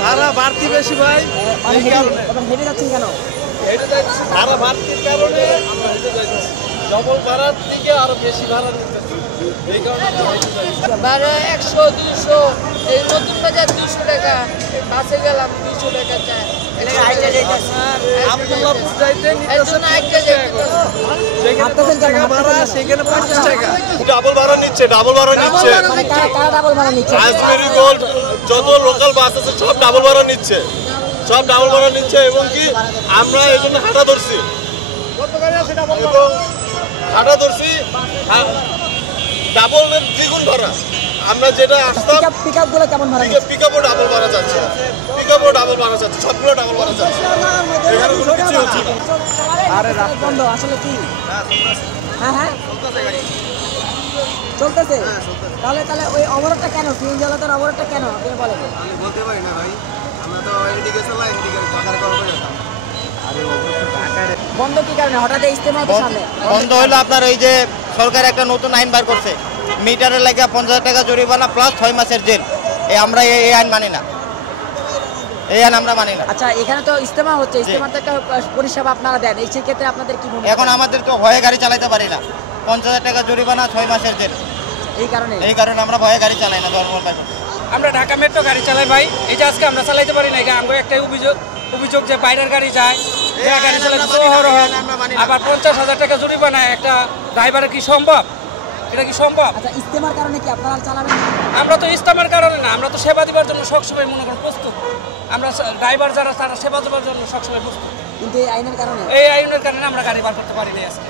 ভাড়া বাড়তি বেশি ভাই, এই কারণে হেঁটে যাচ্ছেন কেন? ভাড়া বাড়তির কারণে আমরা হেঁটে যাচ্ছি। ডবল ভাড়ার থেকে আরো বেশি ভাড়া নিতেছি, এই কারণে আমরা হেঁটে যাচ্ছি। ভাড়া 100 200, এই নতুন বাজার 200 টাকা, বাসে গেলাম 200 টাকা চায়। আব্দুল্লাহপুর যাইতে নিতেছে 50 টাকা করে, যেখানে 10 টাকা ভাড়া সেখানে 50 টাকা। ডাবল ভাড়া নিচ্ছে, ডাবল ভাড়া নিচ্ছে। মানে কারা ডাবল ভাড়া নিচ্ছে? আজমেরি গোল্ড যত লোকাল বাস আছে সব ডাবল ভাড়া নিচ্ছে, সব ডাবল ভাড়া নিচ্ছে। এবং কি আমরা এই জন্য হাঁটা ধরছি, এবং হাঁটা ধরছি ডাবলের দ্বিগুণ ভাড়া। আমরা যেটা আসতাম পিকআপ গুলো কেমন ভাড়া নিচ্ছে? পিকআপও ডাবল ভাড়া যাচ্ছে, পিকআপও ডাবল ভাড়া যাচ্ছে, সবগুলো ডাবল ভাড়া যাচ্ছে। এখানে কোনো কিছু হচ্ছে না। আরে বন্ধ আসলে কি? হ্যাঁ চলতেছে। তাহলে ওই অবরোধটা কেন? সিএনজি চালানোর অবরোধটা কেন আপনি বলেন? আমি বলতে পারি না ভাই, আমরা তো এদিকে চালাই, এদিকে ঢাকার কর্মে যেতাম। বন্ধ কি কারণে? হঠাৎ ইজতেমা তো সামনে বন্ধ হলো আপনার ওই যে সরকার একটা নতুন আইন বার করছে, মিটারের লাগে 50 টাকা জরিমানা প্লাস 6 মাসের জেল। আমরা এই আইন মানি না, এই আইন আমরা মানি না। আচ্ছা, এখানে তো ইজতেমা হচ্ছে, ইজতেমার তো একটা পরিষেবা আপনারা দেন, এই ক্ষেত্রে আপনাদের কি মনে হয়? এখন আমাদের তো ভয়ে গাড়ি চালাতে পারি না, 50,000 টাকা জরিমানা 6 মাসের জেল। এই কারণে আমরা ভয়ে গাড়ি চালাই না। আমরা ঢাকা মেট্রো গাড়ি চালাই ভাই, এই যে আজকে আমরা চালাইতে পারি না, আমাদের একটাই অভিযোগ যে বাইরের গাড়ি যায়, গাড়ি চালাতে আবার 50,000 টাকা জরিমানা একটা ড্রাইভারের কি সম্ভব? এটা কি সম্ভব? আচ্ছা, ইজতেমার কারণে কি আপনারা চালাবেন? আমরা তো ইজতেমার কারণে না, আমরা তো সেবা দেওয়ার জন্য সবসময় মনে করেন প্রস্তুত। আমরা ড্রাইভার যারা তারা সেবা দেওয়ার জন্য সবসময় প্রস্তুত, কিন্তু এই আইনের কারণে আমরা গাড়ি বার করতে পারি না আজকে।